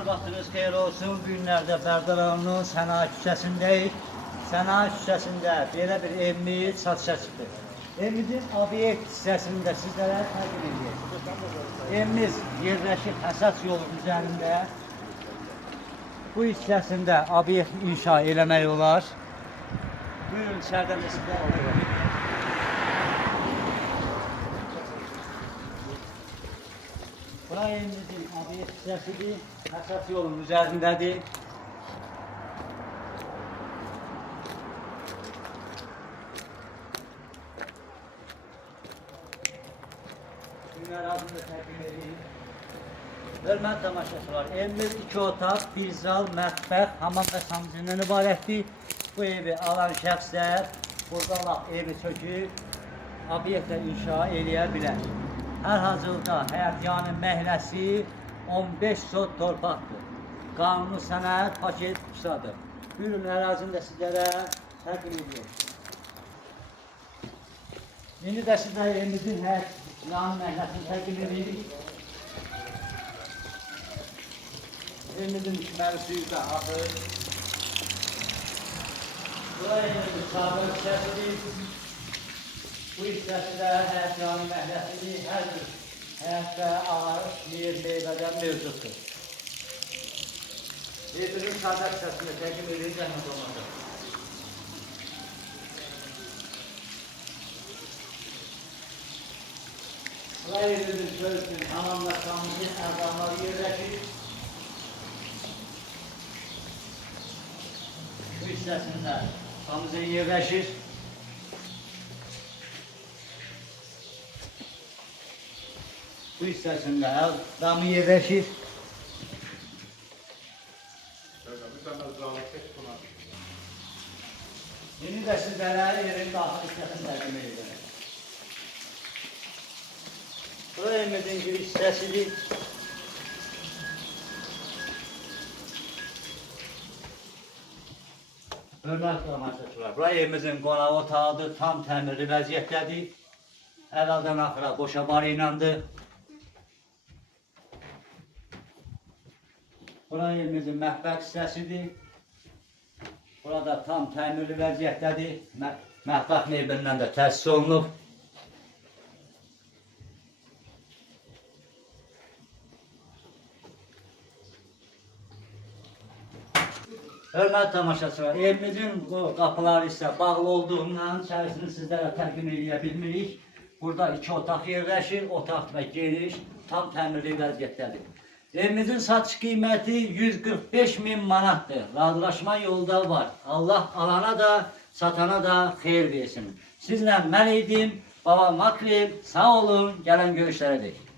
Akşamlar, vaxtınız xeyir olsun. Bu günlərdə Bərdər rayonunun Sənaye küçəsindəyik. Sənaye küçəsində belə bir evimiz satışa çıxdı. Evimizin obyekt hissəsində sizlərə təqdim edəcəyik. Evimiz yerləşir Həsəs yolu üzərində. Bu hissəsində obyekt inşa eləmək olar. Buyurun, içərdən də sizlərə alıyorum. Bura evimizin obyekt hissəsidir. Həsəs yolun üzərindədir. Günlər adını təqdim edeyim. Hörmətli tamaşaçılar, evimiz 2 otaq, 1 zal, mətbəx, hamam və sancından ibarətdir. Bu evi alan şəxslər burada evi söküb, obyektlə inşa eləyə bilər. Hal-hazırda həyətyanı məhəlləsi 15 sot torpaqdır. Qanuni sənəd paket üstadır. Buyurun, ərazini də sizlərə təqdim ediyorum. İndi də sizlərə evimizin həyətyanı məhəlləsini təqdim edirik. Evimizin düşməli suyu da axır. Buraya evimizin sağlığı hissəsidir. Bu hissəsində həyətyanı məhəlləsidir. Hər bir həyətdə ağac, yer, meyvədən mövcuddur. Evimizin sadə hissəsində təqdim edirik, zəhmət olmasa. Buraya evimizin sözünün, hamamla samimizin ərzamları yerləşir. Bu hissəsində samimizin yerləşir. Bu hissəsində damı yerləşir. İndi də sizlərə yerin daxil hissəsini təqdim edirəm. Bura evimizin giriş hissəsidir. Hörmətli tamaşaçılar, bura evimizin qonaq otağıdır, tam təmirli vəziyyətdədir. Əvvəldən axıra qoşa barı iləndir. Bura evimizin mətbəx hissəsidir. Burada tam təmirli vəziyyətdədir. Mətbəx mebelindən də təsis olunub. Hörmətli tamaşaçılar, evimizin qapıları isə bağlı olduğundan içərisini sizlərə təqdim edə bilmirik. Burada 2 otaq yerləşir, otaq və geniş, tam təmirli vəziyyətdədir. Evimizin satış qiyməti 145.000 manatdır. Razılaşma yolda var. Allah alana da, satana da xeyir versin. Sizlə mən idim, Baba Makrel. Sağ olun, gələn görüşlərə deyik.